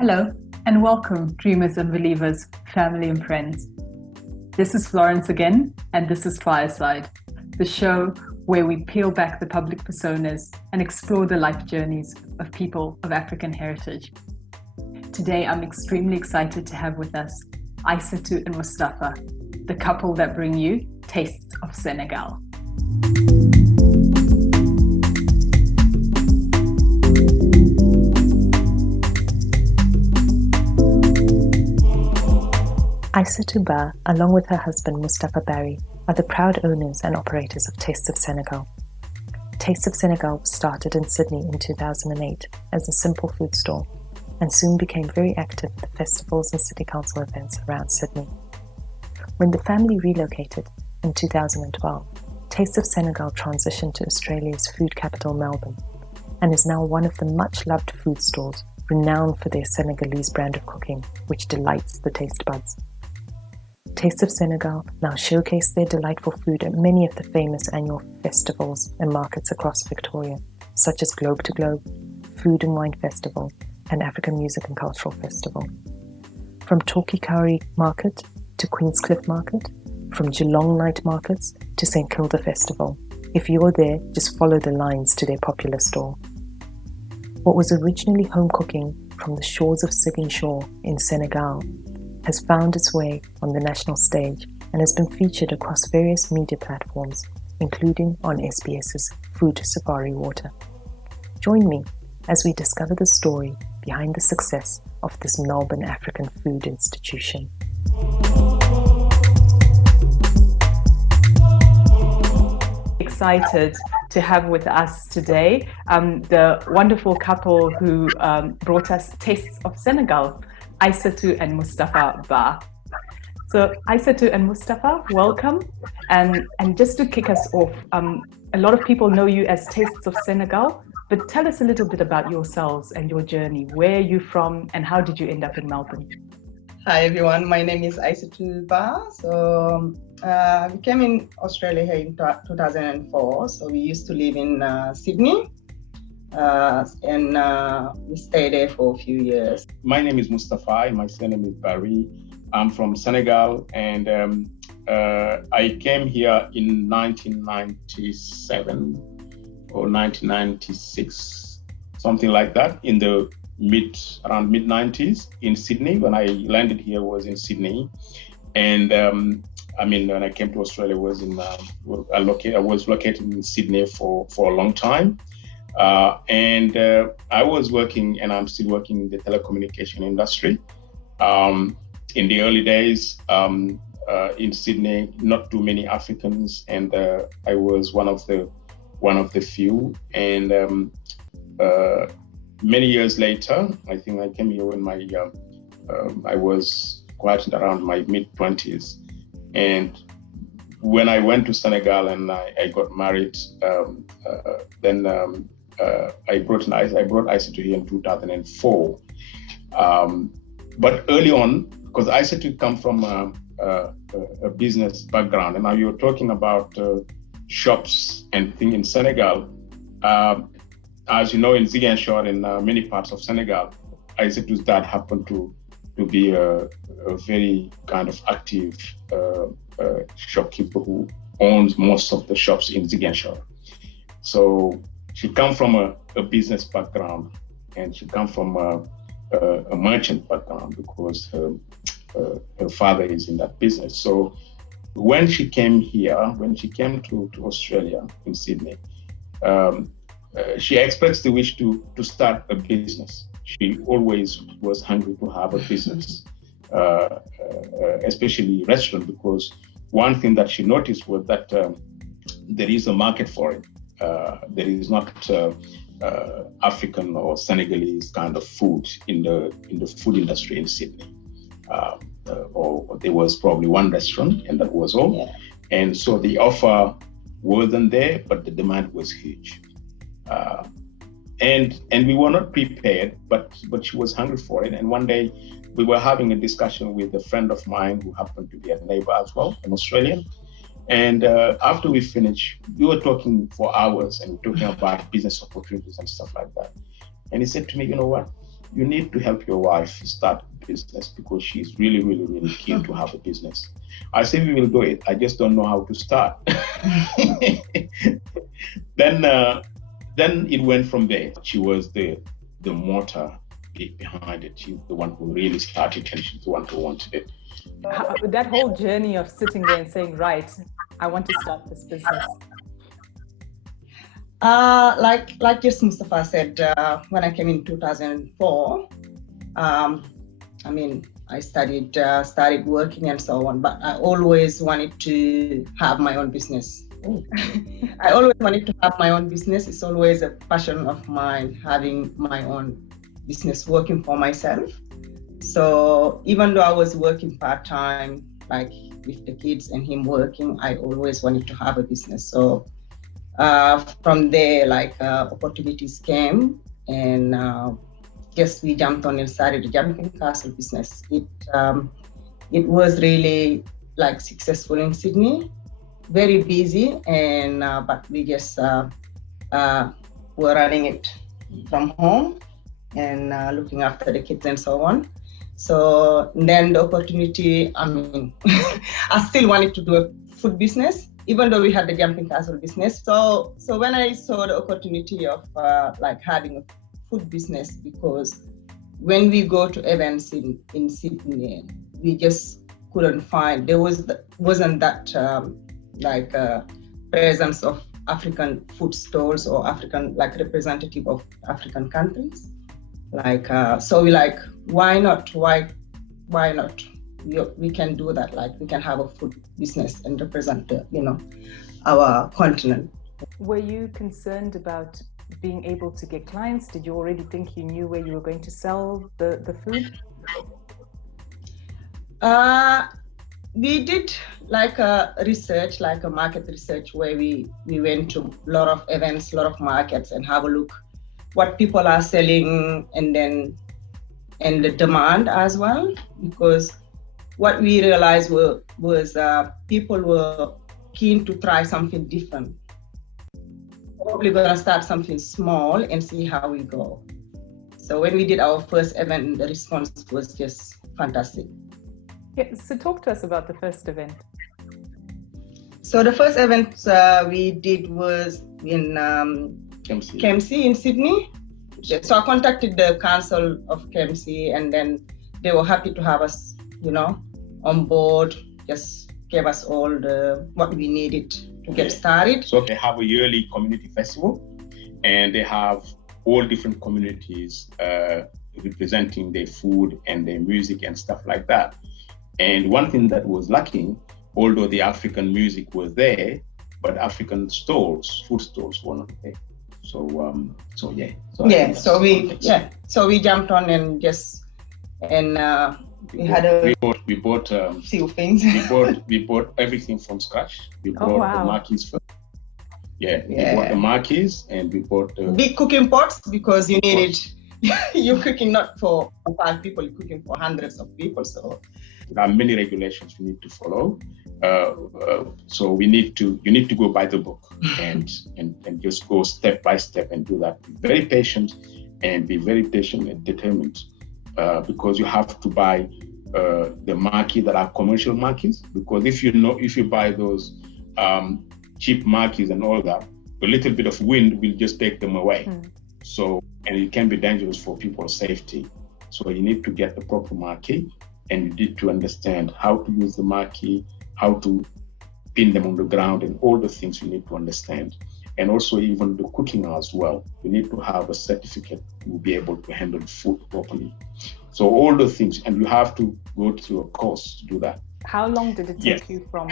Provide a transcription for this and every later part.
Hello, and welcome, dreamers and believers, family and friends. This is Florence again, and this is Fireside, the show where we peel back the public personas and explore the life journeys of people of African heritage. Today, I'm extremely excited to have with us Aissatou and Moustapha, the couple that bring you Tastes of Senegal. Aissatou Ba, along with her husband Moustapha Barry, are the proud owners and operators of Tastes of Senegal. Tastes of Senegal started in Sydney in 2008 as a simple food store and soon became very active at the festivals and city council events around Sydney. When the family relocated in 2012, Tastes of Senegal transitioned to Australia's food capital Melbourne and is now one of the much-loved food stores renowned for their Senegalese brand of cooking, which delights the taste buds. Tastes of Senegal now showcase their delightful food at many of the famous annual festivals and markets across Victoria, such as Globe to Globe, Food and Wine Festival, and African Music and Cultural Festival. From Torquay Curry Market to Queenscliff Market, from Geelong Night Markets to St Kilda Festival, if you're there, just follow the lines to their popular store. What was originally home cooking from the shores of Ziguinchor in Senegal has found its way on the national stage and has been featured across various media platforms, including on SBS's Food Safari Water. Join me as we discover the story behind the success of this Melbourne African food institution. Excited to have with us today the wonderful couple who brought us Tastes of Senegal, Aissatou and Moustapha Ba. So Aissatou and Moustapha, welcome. And just to kick us off, a lot of people know you as Tastes of Senegal, but tell us a little bit about yourselves and your journey. Where are you from and how did you end up in Melbourne? Hi everyone, my name is Aissatou Ba. So we came in Australia here in 2004. So we used to live in Sydney. And we stayed there for a few years. My name is Moustapha, and my surname is Barry. I'm from Senegal, and I came here in 1997 or 1996, something like that, in the around mid-90s in Sydney. When I landed here, was in Sydney, and when I came to Australia, I was located in Sydney for a long time. I was working, and I'm still working in the telecommunication industry. In the early days in Sydney, not too many Africans, and I was one of the few. And many years later, I think I came here when I was quite around my mid-20s, and when I went to Senegal and I got married, then I brought Aissatou here in 2004. But early on, because Aissatou come from a business background, and now you're talking about shops and things in Senegal. As you know, in Ziguinchor and many parts of Senegal, Aissatou's dad happened to be a very kind of active shopkeeper who owns most of the shops in Ziguinchor. So she comes from a business background, and she comes from a merchant background because her father is in that business. So when she came to Australia in Sydney, she expressed the wish to start a business. She always was hungry to have a business, especially restaurant, because one thing that she noticed was that there is a market for it. There is not African or Senegalese kind of food in the food industry in Sydney. Or there was probably one restaurant, and that was all. Yeah. And so the offer wasn't there, but the demand was huge. And we were not prepared, but she was hungry for it. And one day we were having a discussion with a friend of mine who happened to be a neighbor as well, an Australian. And after we finished, we were talking for hours and talking about business opportunities and stuff like that. And he said to me, you know what? you need to help your wife start a business because she's really, really, really keen to have a business. I said, we will do it. I just don't know how to start. Then it went from there. She was the motor behind it. She's the one who really started, and she's the one who wanted it. That whole journey of sitting there and saying, right, I want to start this business. Like just Moustapha said, when I came in 2004, I started working and so on, but I always wanted to have my own business. I always wanted to have my own business. It's always a passion of mine, having my own business, working for myself. So even though I was working part-time, like with the kids and him working, I always wanted to have a business. So from there, opportunities came, and we jumped on and started the jumping castle business. It was really successful in Sydney, very busy, and but we just were running it from home and looking after the kids and so on. So then the opportunity, I still wanted to do a food business, even though we had the jumping castle business. So when I saw the opportunity of having a food business, because when we go to events in Sydney, we just couldn't find, wasn't that presence of African food stalls or African representative of African countries. So we why not? We can do that. We can have a food business and represent our continent. Were you concerned about being able to get clients? Did you already think you knew where you were going to sell the food? We did a research, a market research, where we went to a lot of events, a lot of markets, and have a look what people are selling, and the demand as well, because what we realized was people were keen to try something different. Probably gonna start something small and see how we go. So when we did our first event, the response was just fantastic. Yeah, so talk to us about the first event. So the first event we did was in KMC in Sydney. So I contacted the council of KMC, and then they were happy to have us, on board, just gave us all what we needed to get started. So they have a yearly community festival, and they have all different communities representing their food and their music and stuff like that. And one thing that was lacking, although the African music was there, but African stalls, food stalls, were not there. So we jumped on and we bought few things. we bought everything from scratch. We bought the marquees first. We bought the marquees, and we bought big cooking pots, because you need it. You're cooking not for 5 people, you're cooking for hundreds of people. So there are many regulations we need to follow. So you need to go by the book and just go step by step and do that. Be very patient and determined, because you have to buy the marquee that are commercial marquees. Because if you buy those cheap marquees and all that, a little bit of wind will just take them away. So, and it can be dangerous for people's safety. So you need to get the proper marquee, and you need to understand how to use the marquee, how to pin them on the ground, and all the things you need to understand. And also even the cooking as well. You need to have a certificate to be able to handle food properly. So all the things, and you have to go through a course to do that. How long did it take you from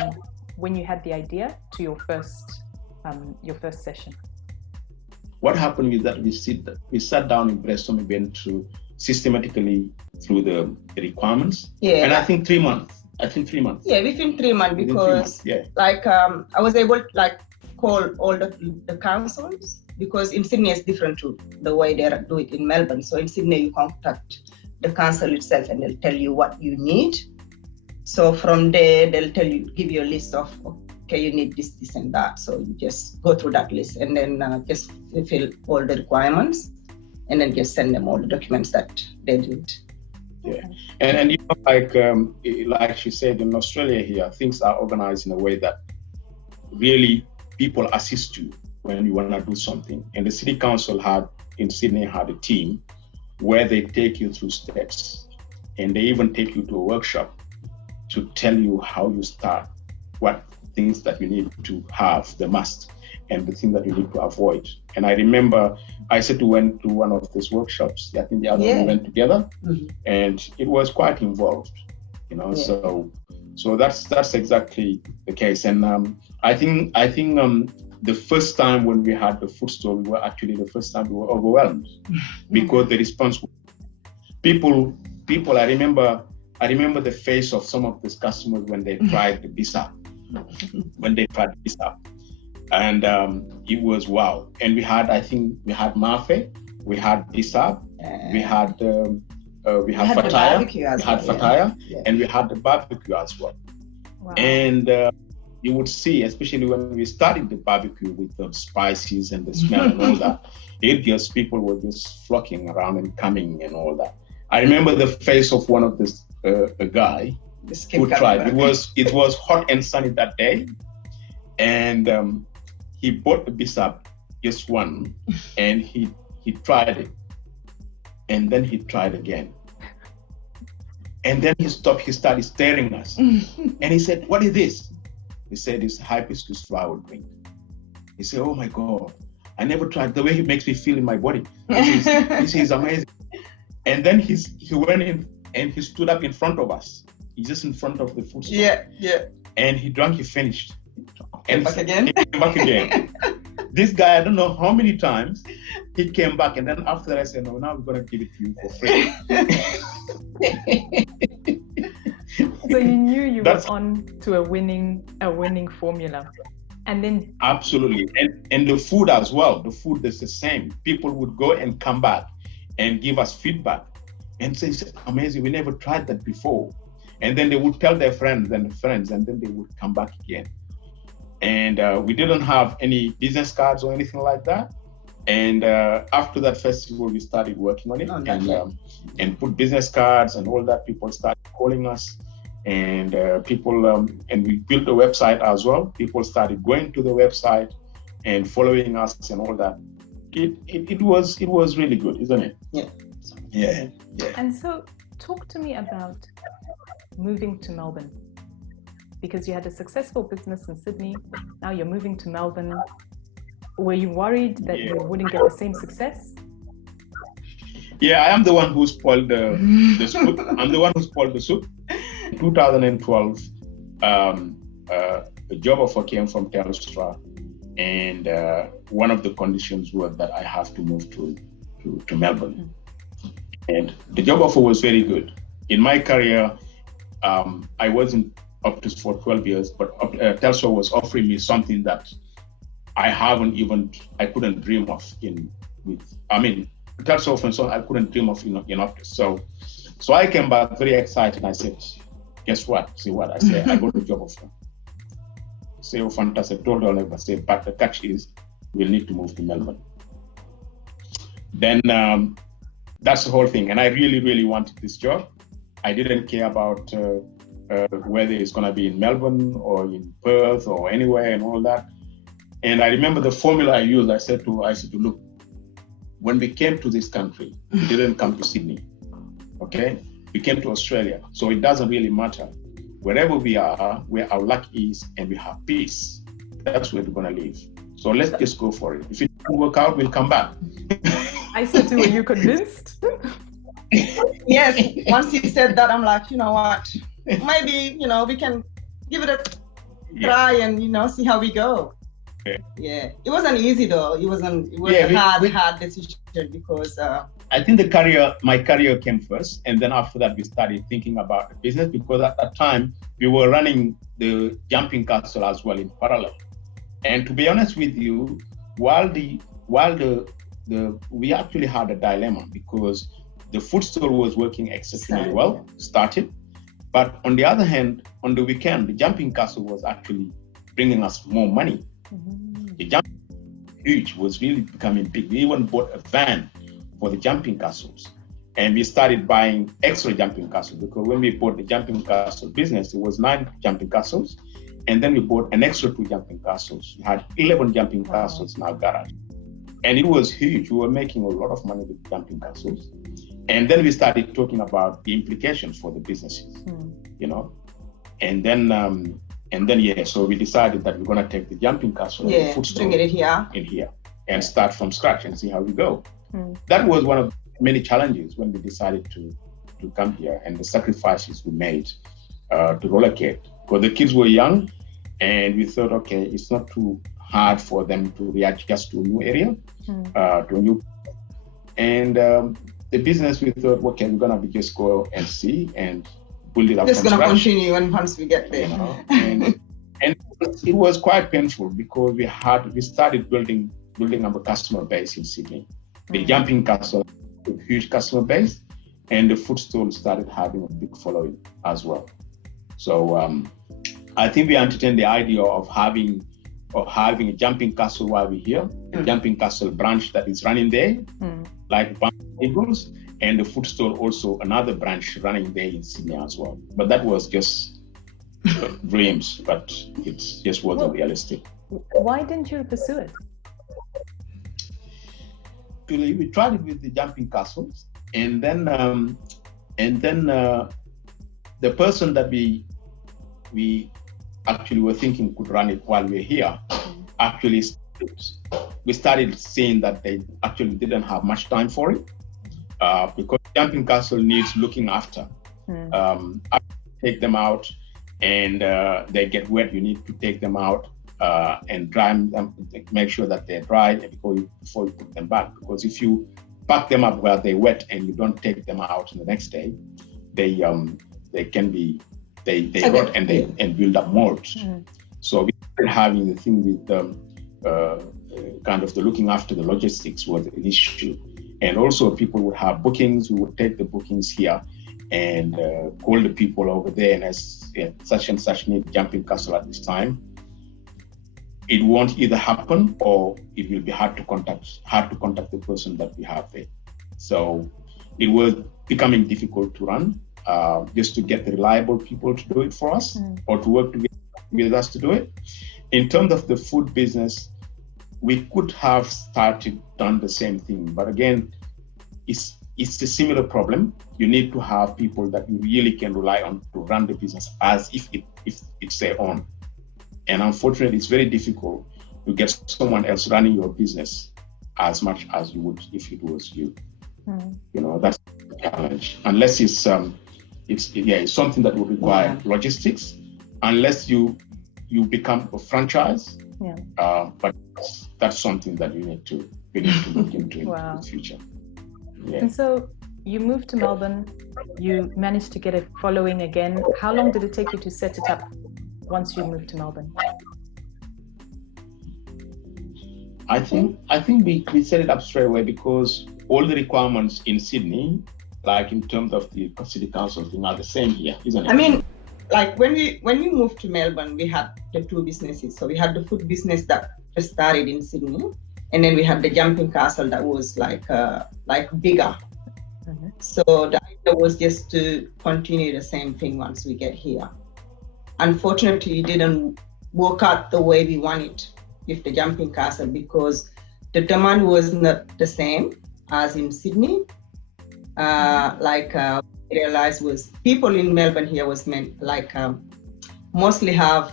when you had the idea to your first session? What happened is that we sat down and brainstormed and went systematically through the requirements. And I think 3 months. Yeah, within 3 months, because I was able to call all the councils, because in Sydney it's different to the way they do it in Melbourne. So in Sydney you contact the council itself, and they'll tell you what you need. So from there they'll give you a list of, okay, you need this, this and that. So you just go through that list, and then just fulfill all the requirements, and then just send them all the documents that they need. Yeah, and you know, like she said, in Australia here, things are organized in a way that really people assist you when you want to do something. And the city council in Sydney had a team where they take you through steps, and they even take you to a workshop to tell you how you start, what things that you need to have, the must, and the thing that you need to avoid. And I remember Aissatou went to one of these workshops. I think the other one went together, and it was quite involved, you know. Yeah. So that's exactly the case. And I think the first time when we had the food store, we were overwhelmed because the response, people. I remember the face of some of these customers when they tried the bisap. And it was wow. And we had mafe, we had bisap, we had fataya, and we had the barbecue as well. Wow. And you would see, especially when we started the barbecue with the spices and the smell and all that, people were just flocking around and coming and all that. I remember the face of one of this a guy who tried. It was hot and sunny that day, and he bought the bisap, just one, and he tried it, and then he tried again, and then he stopped. He started staring at us, and he said, "What is this?" He said, "It's hibiscus flower drink." He said, "Oh my God, I never tried. The way he makes me feel in my body, this is amazing." And then he went in and he stood up in front of us. He's just in front of the food store. Yeah. And he drank, he finished. Came back again. This guy, I don't know how many times, he came back. And then after that, I said, "No, now we're going to give it to you for free." So you knew you were on to a winning formula. And then absolutely. And the food as well. The food is the same. People would go and come back and give us feedback and say, "It's amazing, we never tried that before." And then they would tell their friends, and then they would come back again. And we didn't have any business cards or anything like that. And after that festival, we started working on it and put business cards and all that. People started calling us, and and we built a website as well. People started going to the website and following us and all that. It was really good, isn't it? Yeah. And so talk to me about moving to Melbourne, because you had a successful business in Sydney. Now you're moving to Melbourne. Were you worried that you wouldn't get the same success? Yeah, I am the one who spoiled the soup. I'm the one who spoiled the soup. In 2012, a job offer came from Telstra. And one of the conditions was that I have to move to Melbourne. And the job offer was very good. In my career, I wasn't up to for 12 years, but Telstra was offering me something that I couldn't dream of Telstra offered something I couldn't dream of in office. So I came back very excited. I said, "Guess what? See what?" I said, "I got the job offer." Say, "Oh, fantastic." Told her, but say, "But the catch is, we'll need to move to Melbourne." Then that's the whole thing. And I really, really wanted this job. I didn't care about whether it's going to be in Melbourne or in Perth or anywhere and all that. And I remember the formula I used. I said to "Look, when we came to this country, we didn't come to Sydney, okay? We came to Australia. So it doesn't really matter. Wherever we are, where our luck is, and we have peace, that's where we're going to live. So let's just go for it. If it doesn't work out, we'll come back." Aissatou, were you convinced? Yes. Once he said that, I'm like, you know what? Maybe, we can give it a try and, see how we go. Yeah. It wasn't easy though. It was a hard decision because I think my career came first, and then after that we started thinking about the business, because at that time we were running the jumping castle as well in parallel. And to be honest with you, while we actually had a dilemma, because the food store was working exceptionally well, started, but on the other hand, on the weekend, the jumping castle was actually bringing us more money. The jumping huge was really becoming big. We even bought a van for the jumping castles. And we started buying extra jumping castles, because when we bought the jumping castle business, it was 9 jumping castles. And then we bought an extra 2 jumping castles. We had 11 jumping castles in our garage. And it was huge. We were making a lot of money with jumping castles. And then we started talking about the implications for the businesses, And then, so we decided that we're going to take the jumping castle and the food store bring it in here and start from scratch and see how we go. That was one of many challenges when we decided to come here, and the sacrifices we made to relocate. Because the kids were young, and we thought, okay, it's not too hard for them to readjust to a new area, to a new, and the business, we thought, okay, we're gonna just go and see and build it up. Just from gonna scratch. continue once we get there. And it was quite painful, because we started building up a customer base in Sydney. The jumping castle, a huge customer base, and the food stall started having a big following as well. So I think we entertained the idea of having a jumping castle while we're here, a jumping castle branch that is running there, like Eagles, and the food stall also another branch running there in Sydney as well. But that was just dreams, but it just wasn't realistic. Why didn't you pursue it? We tried it with the jumping castles, and then the person that we actually were thinking could run it while we're here, actually we started seeing that they actually didn't have much time for it, because jumping castle needs looking after. Take them out, and they get wet. You need to take them out and dry them, make sure that they're dry before you put them back. Because if you pack them up while they're wet and you don't take them out the next day, they rot and build up mold. So we started having the thing with kind of the looking after the logistics was an issue. And also people would have bookings. We would take the bookings here and call the people over there, and as such and such need jumping castle at this time. It won't either happen, or it will be hard to contact the person that we have there. So it was becoming difficult to run, just to get the reliable people to do it for us, or to work together with us to do it. In terms of the food business, we could have done the same thing, but again, it's a similar problem. You need to have people that you really can rely on to run the business as if it's their own. And unfortunately, it's very difficult to get someone else running your business as much as you would if it was you. That's a challenge. Unless it's something that will require logistics. Unless you become a franchise. But that's something that we need to look into in the future. Yeah. And so you moved to Melbourne. You managed to get a following again. How long did it take you to set it up once you moved to Melbourne? I think we set it up straight away, because all the requirements in Sydney, like in terms of the city council thing, are the same here, isn't it? I mean, like when we moved to Melbourne, we had the 2 businesses. So we had the food business that just started in Sydney, and then we had the jumping castle that was like bigger. So the idea was just to continue the same thing once we get here. Unfortunately, it didn't work out the way we wanted with the jumping castle, because the demand was not the same as in Sydney. We realized was people in Melbourne here was mostly have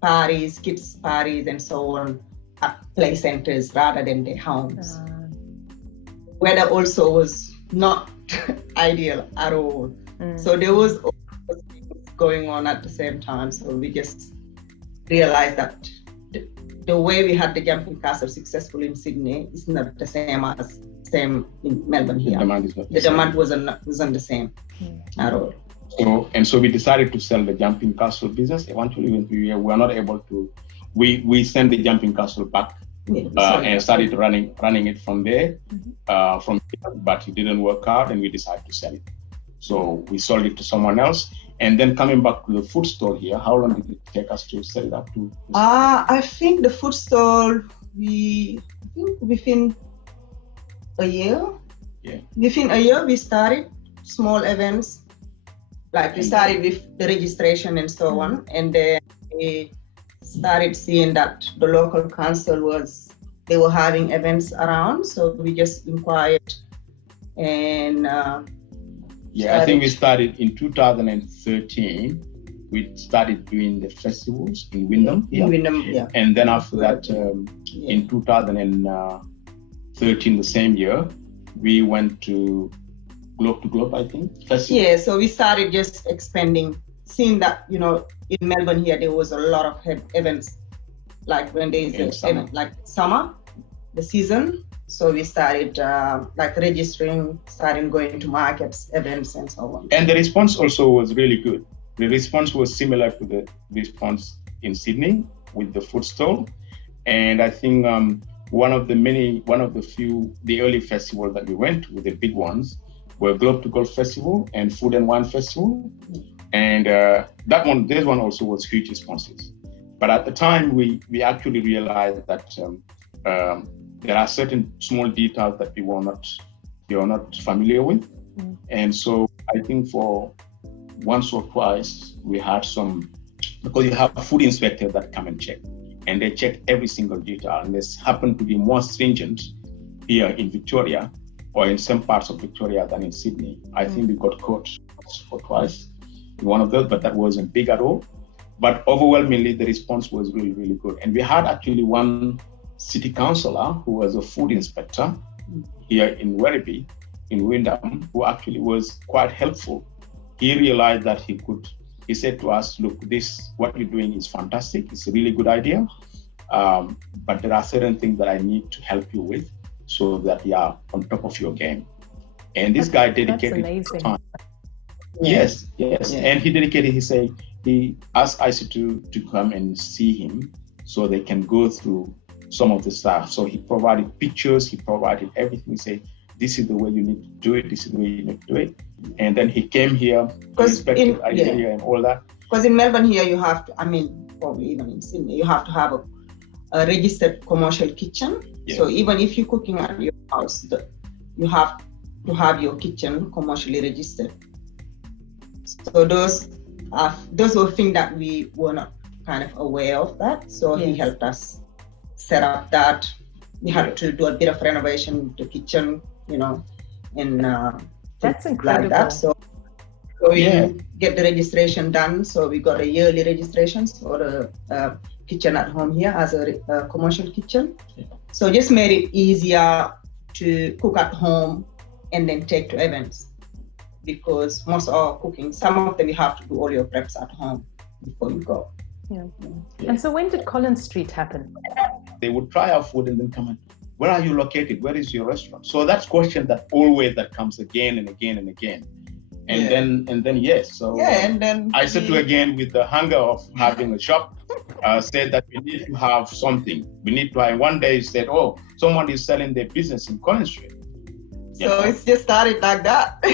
parties, kids parties and so on at play centers rather than their homes. Weather also was not ideal at all. So there was things going on at the same time. So we just realized that the way we had the jumping castle successful in Sydney is not the same in Melbourne here. The demand wasn't the same at all. So we decided to sell the jumping castle business. Eventually, when we were not able to, we sent the jumping castle back and started running it from there. But it didn't work out, and we decided to sell it. So we sold it to someone else. And then coming back to the food store here, how long did it take us to set it up to? I think the food store, within a year Within a year, we started small events. Like we started with the registration and so on, and then we started seeing that the local council they were having events around, so we just inquired and I think we started in 2013. We started doing the festivals in Wyndham. In Wyndham, and then after that, in 2013, the same year, we went to Globe, I think, festival. Yeah, so we started just expanding, seeing that, in Melbourne here, there was a lot of events, like when there is an event, like summer, the season. So we started registering, starting going to markets, events, and so on. And the response also was really good. The response was similar to the response in Sydney with the food stall. And I think one of the early festivals that we went to, the big ones, were Globe to Gold Festival and Food and Wine Festival. And this one also was huge responses. But at the time, we actually realized that there are certain small details that we were not familiar with. And so I think for once or twice, we had because you have food inspectors that come and check, and they check every single detail. And this happened to be more stringent here in Victoria, or in some parts of Victoria than in Sydney. I think we got caught or twice in one of those, but that wasn't big at all. But overwhelmingly, the response was really, really good. And we had actually one city councillor who was a food inspector here in Werribee, in Wyndham, who actually was quite helpful. He realized that he said to us, look, what you're doing is fantastic. It's a really good idea. But there are certain things that I need to help you with so that you are on top of your game. And this guy dedicated time. Yes. Yeah. And he dedicated, he asked Aissatou to come and see him so they can go through some of the stuff. So he provided pictures, he provided everything. He said, this is the way you need to do it, this is the way you need to do it. And then he came here, inspected idea and all that. Because in Melbourne here, you have to, probably even in Sydney, you have to have a registered commercial kitchen. Yeah. So even if you're cooking at your house, you have to have your kitchen commercially registered. So those were things that we were not kind of aware of that. So he helped us set up that. We had to do a bit of renovation to the kitchen, and that's incredible. Like that. So we get the registration done. So we got a yearly registration for the kitchen at home here as a commercial kitchen. Yeah. So just made it easier to cook at home and then take to events, because most of our cooking, some of them you have to do all your preps at home before you go. Yeah. And so when did Collins Street happen? They would try our food and then come and, where are you located? Where is your restaurant? So that's a question that comes again and again and again. And then yes. So and then Aissatou again, with the hunger of having a shop, said that we need to have something. We need to. And one day he said, "Oh, someone is selling their business in Collins Street." So it's just started like that.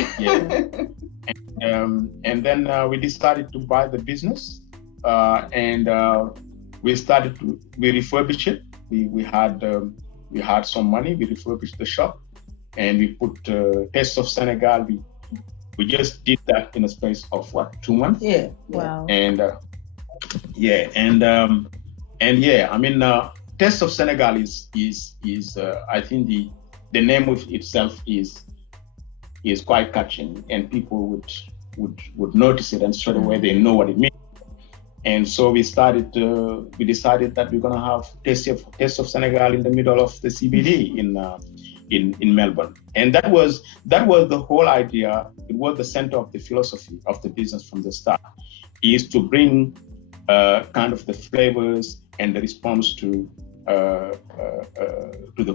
And then we decided to buy the business, and we refurbished it. We had some money. We refurbished the shop, and we put Taste of Senegal. We just did that in a space of 2 months. Yeah. Wow. And Taste of Senegal is I think the name of itself is quite catching, and people would notice it, and straight away they know what it means. And so we decided that we're gonna have Taste of Senegal in the middle of the CBD in Melbourne. And that was the whole idea. It was the center of the philosophy of the business from the start, is to bring kind of the flavors and the response to the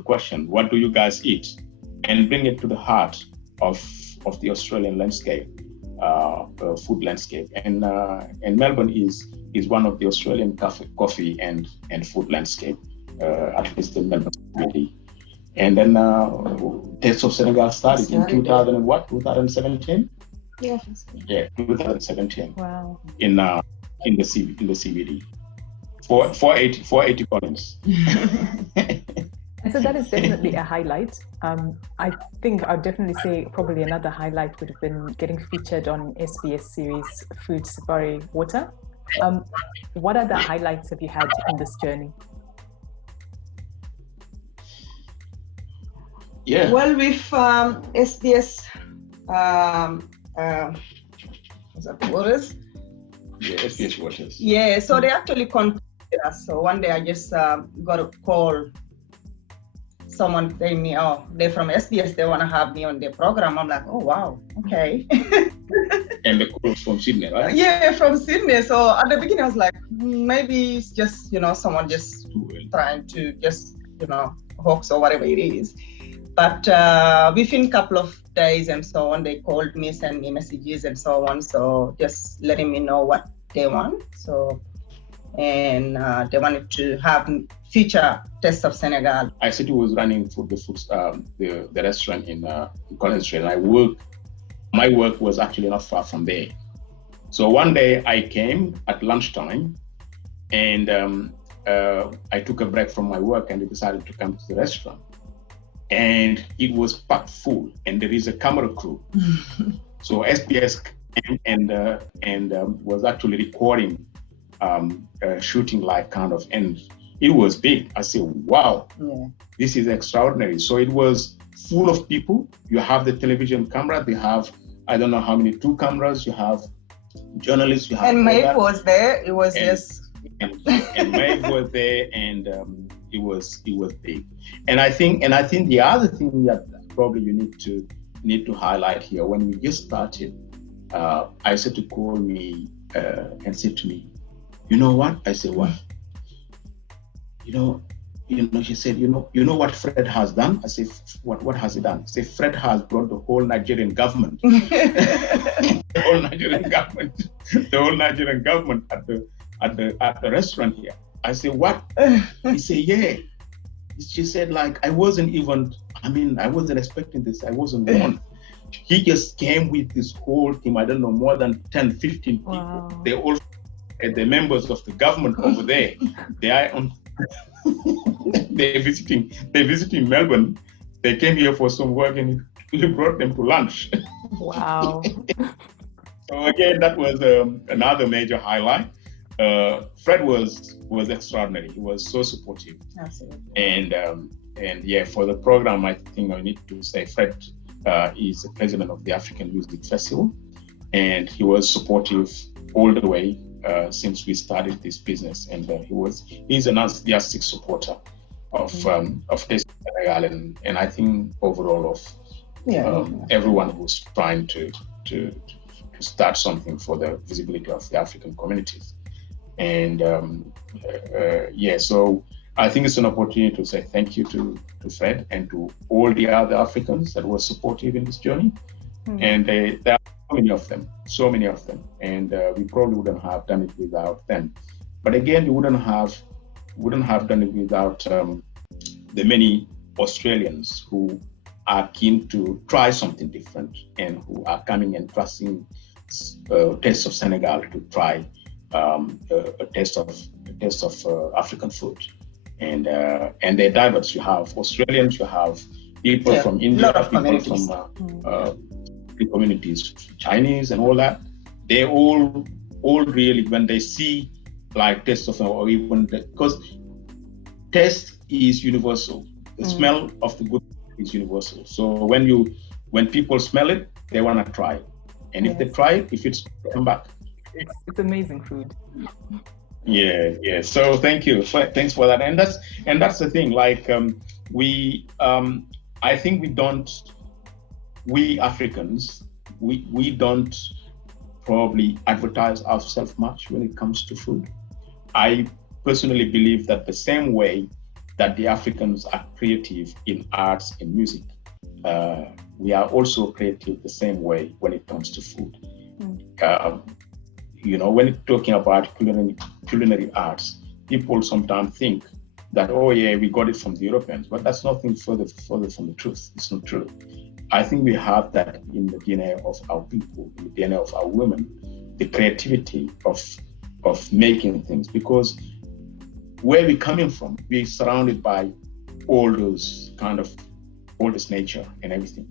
question, what do you guys eat? And bring it to the heart of the Australian landscape, food landscape. And Melbourne is one of the Australian coffee and food landscape, at least in Melbourne community. And then Taste of Senegal started in 2017? Yeah. Yeah, 2017. Wow. In the CBD. 480 columns. So that is definitely a highlight. I think I'd definitely say probably another highlight would have been getting featured on SBS series Food Safari Water. What other highlights have you had in this journey? Yeah. Well, with SBS Waters. Yeah, SBS Waters. Yeah, so they actually contacted us. So one day I just got a call. Someone telling me, oh, they're from SBS, they want to have me on their program. I'm like, oh, wow, okay. And the call from Sydney, right? Yeah, from Sydney. So at the beginning, I was like, maybe it's just, someone just trying to just, hoax or whatever it is. But within a couple of days and so on, they called me, sent me messages and so on. So just letting me know what they want. So, and they wanted to have feature Taste of Senegal. Aissatou was running for the restaurant in Collins Street, and my work was actually not far from there. So one day I came at lunchtime, and I took a break from my work and I decided to come to the restaurant. And it was packed full, and there is a camera crew. So SBS came and was actually recording, shooting live kind of, and it was big. I said, wow, This is extraordinary. So it was full of people. You have the television camera. They have, I don't know how many, 2 cameras. You have journalists. You have and Maeve was there. It was and Maeve was there, and it was big. And I think the other thing that probably you need to highlight here, when we just started, Aissatou called me and said to me, you know what? I said, what? She said, you know what Fred has done? I said, what has he done? She said, Fred has brought the whole Nigerian government, the whole Nigerian government at the restaurant here. I said, what? He said, yeah. She said, like, I wasn't expecting this. I wasn't warned. He just came with this whole team. I don't know, more than 10, 15 people. Wow. They all, the members of the government over there. They are on. They're visiting Melbourne. They came here for some work, and he brought them to lunch. Wow. So again, that was another major highlight. Fred was extraordinary. He was so supportive. Absolutely. And yeah, for the program, I think I need to say Fred is the president of the African Music Festival, and he was supportive all the way since we started this business. And he's an enthusiastic supporter of Taste of Senegal, and I think overall of everyone who's trying to start something for the visibility of the African communities. And so I think it's an opportunity to say thank you to Fred and to all the other Africans that were supportive in this journey. And there are so many of them, and we probably wouldn't have done it without them. But again, we wouldn't have done it without the many Australians who are keen to try something different and who are coming and trusting Taste of Senegal to try a taste of African food. And they're diverse. You have Australians, you have people from India, people from communities, Chinese and all that. They all really, when they see like Taste of, or even because taste is universal. The smell of the good is universal. So when people smell it, they want to try it. And if they try it, if it's come back. It's amazing food. Yeah. So thank you. Thanks for that. And that's the thing. Like I think we Africans, we don't probably advertise ourselves much when it comes to food. I personally believe that the same way that the Africans are creative in arts and music, we are also creative the same way when it comes to food. When you're talking about culinary arts, people sometimes think that, oh yeah, we got it from the Europeans, but that's nothing further from the truth. It's not true. I think we have that in the DNA of our people, in the DNA of our women, the creativity of making things, because where we're coming from, we're surrounded by all those kind of all this nature and everything.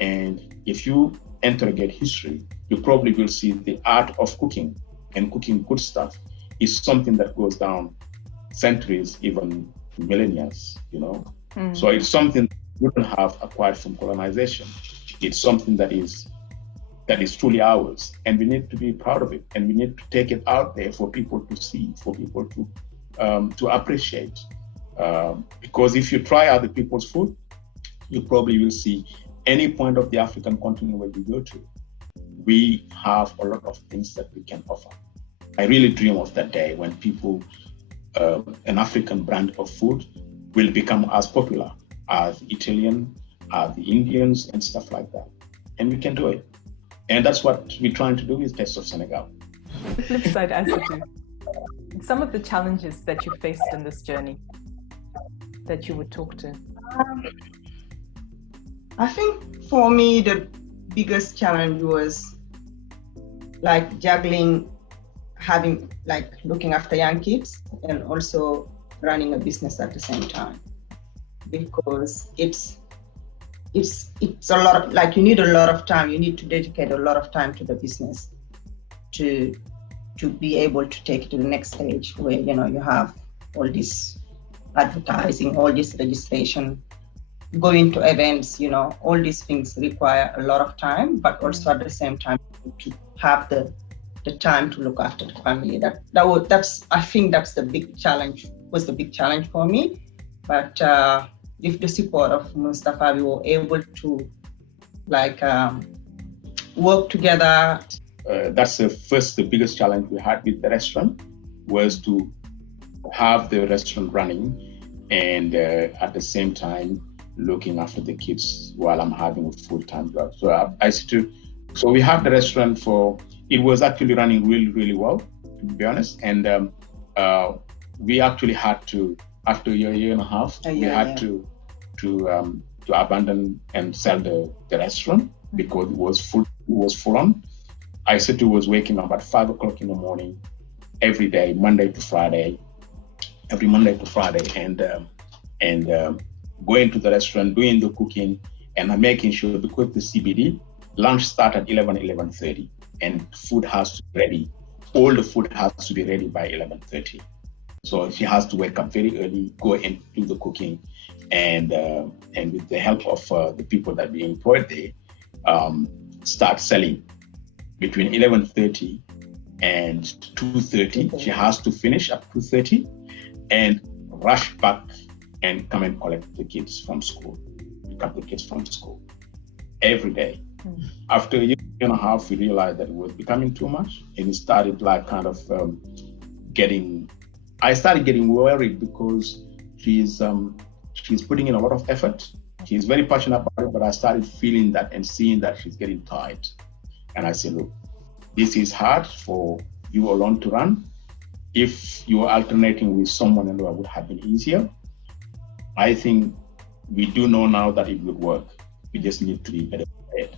And if you interrogate history, you probably will see the art of cooking and cooking good stuff is something that goes down centuries, even millennia, So it's something we wouldn't have acquired from colonization. It's something that is truly ours, and we need to be proud of it, and we need to take it out there for people to see, for people to appreciate. Because if you try other people's food, you probably will see any point of the African continent where you go to, we have a lot of things that we can offer. I really dream of that day when people, an African brand of food will become as popular as Italian, as the Indians and stuff like that. And we can do it. And that's what we're trying to do with Taste of Senegal. The flip side, Aissatou, some of the challenges that you faced in this journey that you would talk to. I think for me, the biggest challenge was like juggling, looking after young kids and also running a business at the same time, because it's a lot of, like, you need a lot of time. You need to dedicate a lot of time to the business to be able to take it to the next stage where, you have all this advertising, all this registration, going to events, all these things require a lot of time, but also at the same time to have the time to look after the family. I think that's the big challenge for me. But with the support of Moustapha, we were able to work together. That's the biggest challenge we had with the restaurant, was to have the restaurant running and at the same time looking after the kids while I'm having a full-time job. So we have the restaurant it was actually running really, really well, to be honest. And we actually had to, after a year and a half, we had to abandon and sell the restaurant because it was full on. Aissatou was waking up at 5 o'clock in the morning every day, every Monday to Friday, and going to the restaurant, doing the cooking, and making sure, because the CBD, lunch starts at 11:30, and food has to be ready. All the food has to be ready by 11:30. So she has to wake up very early, go and do the cooking, and with the help of the people that we employed there, start selling. Between 11:30 and 2:30, she has to finish at 2:30 and rush back and come and collect the kids from school, pick up the kids from school every day. After a year and a half, we realized that it was becoming too much, and it started I started getting worried because she's putting in a lot of effort. She's very passionate about it, but I started feeling that and seeing that she's getting tired. And I said, look, this is hard for you alone to run. If you are alternating with someone else, it would have been easier. I think we do know now that it would work. We just need to be better prepared,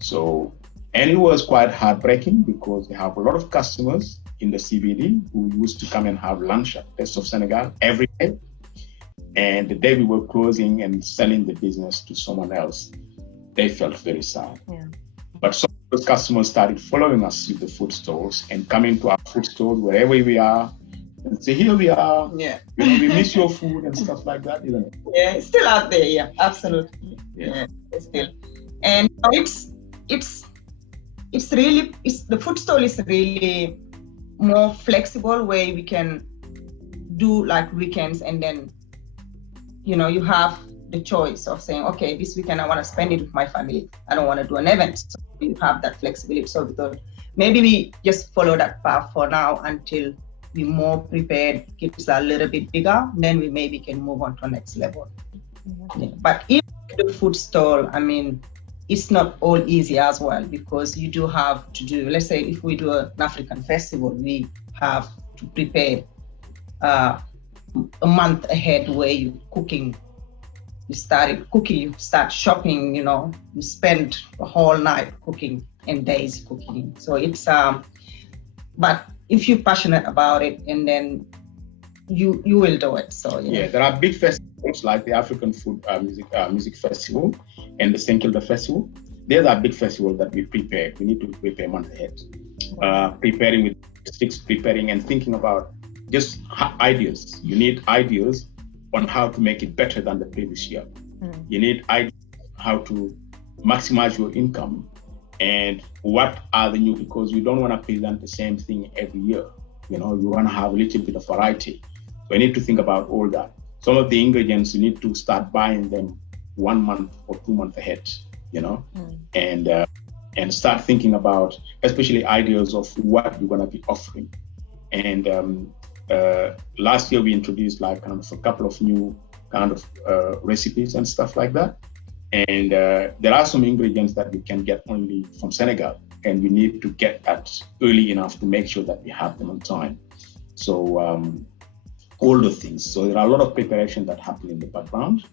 So, and it was quite heartbreaking because we have a lot of customers in the CBD who used to come and have lunch at Taste of Senegal every day. And the day we were closing and selling the business to someone else, they felt very sad. Yeah. But some of those customers started following us with the food stores and coming to our food stores wherever we are and say, here we are. Yeah. We miss your food and stuff like that, isn't it? Yeah, it's still out there. Yeah, absolutely. Yeah, it's still. And the food stall is really more flexible, where we can do like weekends, and then, you have the choice of saying, okay, this weekend I want to spend it with my family. I don't want to do an event. So you have that flexibility. So we thought maybe we just follow that path for now until we're more prepared, kids are a little bit bigger, then we maybe can move on to the next level. Yeah. But if the food stall, it's not all easy as well, because you do have to do, let's say if we do an African festival, we have to prepare a month ahead where you're cooking. You started cooking, you start shopping, you spend the whole night cooking and days cooking. So it's, but if you're passionate about it, and then you will do it. So yeah, there are big festivals It's like the African Food Music Festival and the St. Kilda Festival. They're the big festivals that we prepare. We need to prepare a month ahead. Preparing with sticks, preparing and thinking about just ideas. You need ideas on how to make it better than the previous year. You need ideas how to maximize your income and what are the new, because you don't want to present the same thing every year. You want to have a little bit of variety. So you need to think about all that. Some of the ingredients, you need to start buying them 1 month or 2 months ahead, and start thinking about, especially ideas of what you're going to be offering. And last year we introduced like kind of a couple of new kind of recipes and stuff like that. And there are some ingredients that we can get only from Senegal, and we need to get that early enough to make sure that we have them on time. So all the things. So there are a lot of preparation that happen in the background.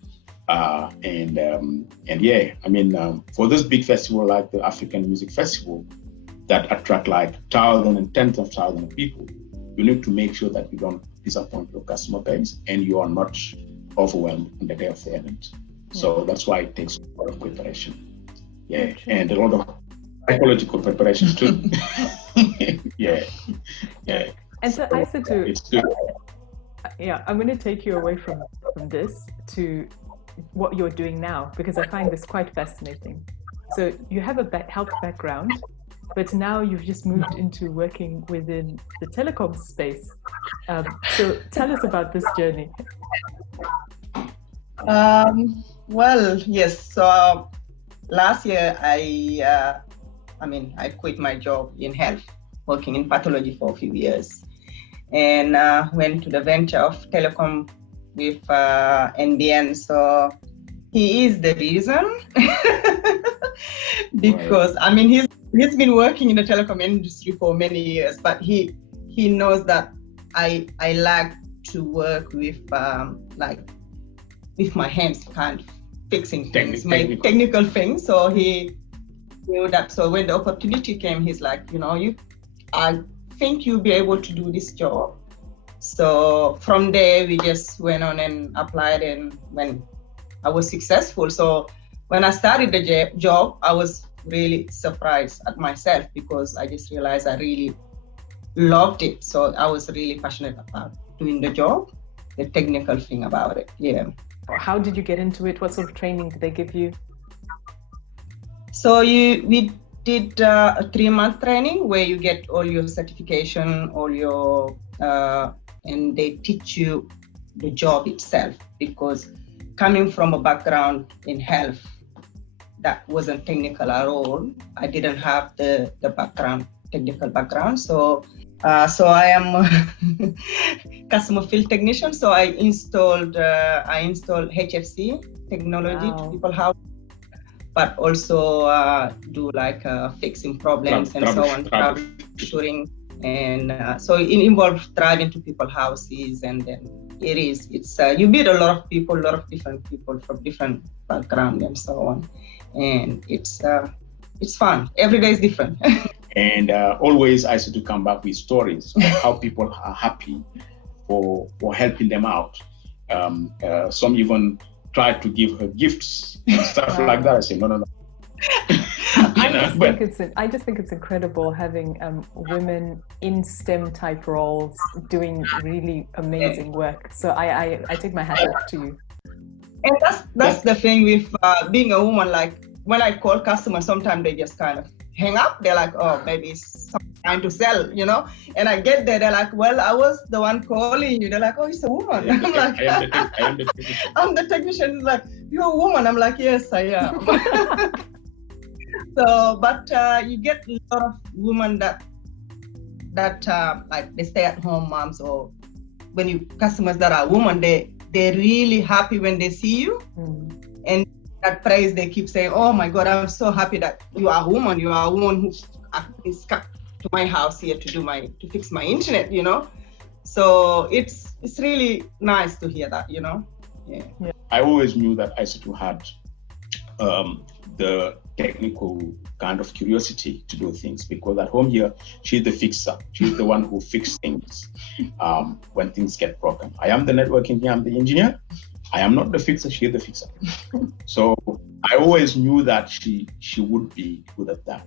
For this big festival like the African Music Festival that attract like thousands and tens of thousands of people, you need to make sure that you don't disappoint your customer base and you are not overwhelmed on the day of the event. So that's why it takes a lot of preparation. Yeah, and a lot of psychological preparations too. Yeah. And so Aissatou, it's good. I'm going to take you away from this to what you're doing now, because I find this quite fascinating. So you have a health background, but now you've just moved into working within the telecom space. So tell us about this journey. Well, yes. So last year I quit my job in health, working in pathology for a few years, and went to the venture of telecom with NBN. So he is the reason because he's been working in the telecom industry for many years, but he knows that I like to work with with my hands, kind of fixing things, technical things. So he knew that. So when the opportunity came, he's like, I think you'll be able to do this job. So from there, we just went on and applied, and when I was successful. So when I started the job, I was really surprised at myself because I just realized I really loved it. So I was really passionate about doing the job, the technical thing about it. Yeah. How did you get into it? What sort of training did they give you? So we did a 3-month training where you get all your certification, all your, and they teach you the job itself, because coming from a background in health that wasn't technical at all, I didn't have the technical background. So I am a customer field technician. So I installed HFC technology to people's house, but also do like fixing problems and so on, troubleshooting, and so it involves driving to people's houses, and then it's you meet a lot of different people from different backgrounds and so on, and it's fun. Every day is different. And always I used to come back with stories of how people are happy for helping them out. Some even tried to give her gifts and stuff like that. I say, no. I just think it's incredible having women in STEM type roles doing really amazing work. So I take my hat off to you. And that's the thing with being a woman. Like when I call customers, sometimes they just kind of hang up. They're like, oh, maybe it's time to sell, And I get there, they're like, well, I was the one calling you. They're like, oh, it's a woman. I'm like, I'm the technician. Like, you're a woman. I'm like, yes, I am. So, but you get a lot of women that like they stay-at-home moms, or when customers that are women, they're really happy when they see you, and that praise they keep saying, oh my God, I'm so happy that you are a woman. You are a woman who is come to my house here to fix my internet. So it's really nice to hear that. Yeah. I always knew that Aissatou had the technical kind of curiosity to do things, because at home here, she's the fixer. She's the one who fixes things when things get broken. I am the network engineer, I'm the engineer, I am not the fixer, she is the fixer. So I always knew that she would be good at that.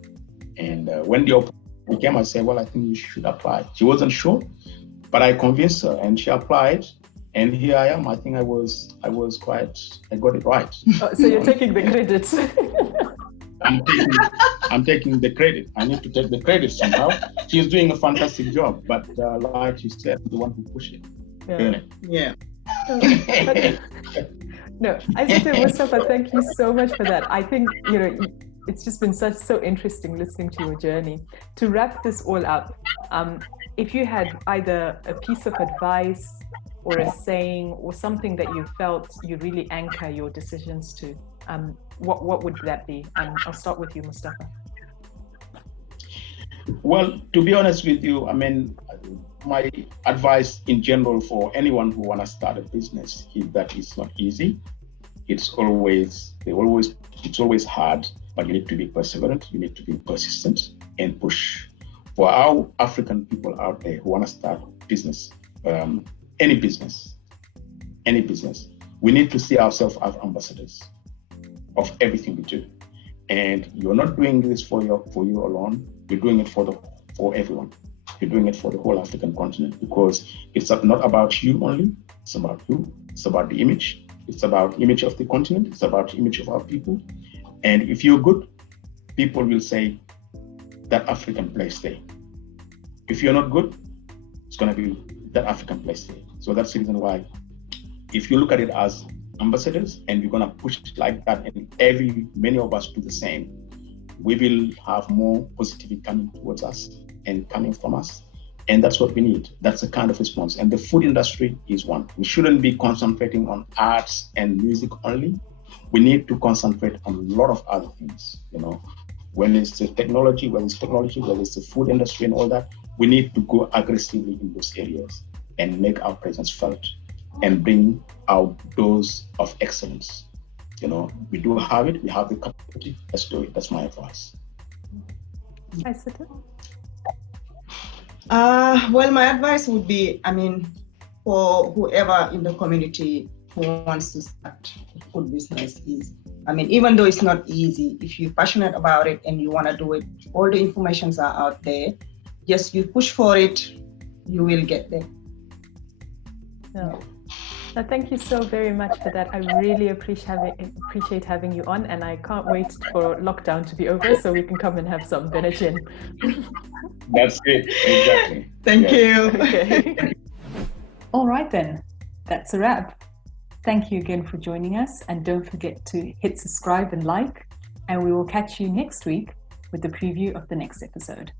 And when the opportunity came, I said, well, I think you should apply. She wasn't sure, but I convinced her and she applied. And here I am. I think I got it right. Oh, so you're taking the credit. I'm taking the credit. I need to take the credit somehow. She's doing a fantastic job, but like you said, the one who pushed it. Yeah. No, Aissatou, Moustapha, thank you so much for that. I think, it's just been so interesting listening to your journey. To wrap this all up, if you had either a piece of advice or a saying or something that you felt you really anchor your decisions to, what would that be? I'll start with you, Moustapha. Well, to be honest with you, I mean, my advice in general for anyone who want to start a business is that it's not easy. It's always hard, but you need to be perseverant, you need to be persistent and push. For our African people out there who want to start business, any business, we need to see ourselves as ambassadors of everything we do. And you're not doing this for you alone, you're doing it for everyone. You're doing it for the whole African continent, because it's not about you only, it's about you, it's about the image, it's about the image of the continent, it's about the image of our people. And if you're good, people will say that African place there. If you're not good, it's going to be that African place there. So that's the reason why, if you look at it as ambassadors and we're going to push it like that, and many of us do the same, we will have more positivity coming towards us and coming from us. And that's what we need. That's the kind of response. And the food industry is one. We shouldn't be concentrating on arts and music only. We need to concentrate on a lot of other things. When it's the technology, whether it's the food industry and all that, we need to go aggressively in those areas and make our presence felt and bring out those of excellence. We do have it. We have the capacity. Let's do it. That's my advice. Aissatou? Well, my advice would be, for whoever in the community who wants to start a food business even though it's not easy, if you're passionate about it and you want to do it, all the informations are out there. Just you push for it, you will get there. Yeah. Now, thank you so very much for that. I really appreciate having you on, and I can't wait for lockdown to be over so we can come and have some benachin. That's it, exactly. Thank you. Okay. All right then, that's a wrap. Thank you again for joining us, and don't forget to hit subscribe and like, and we will catch you next week with the preview of the next episode.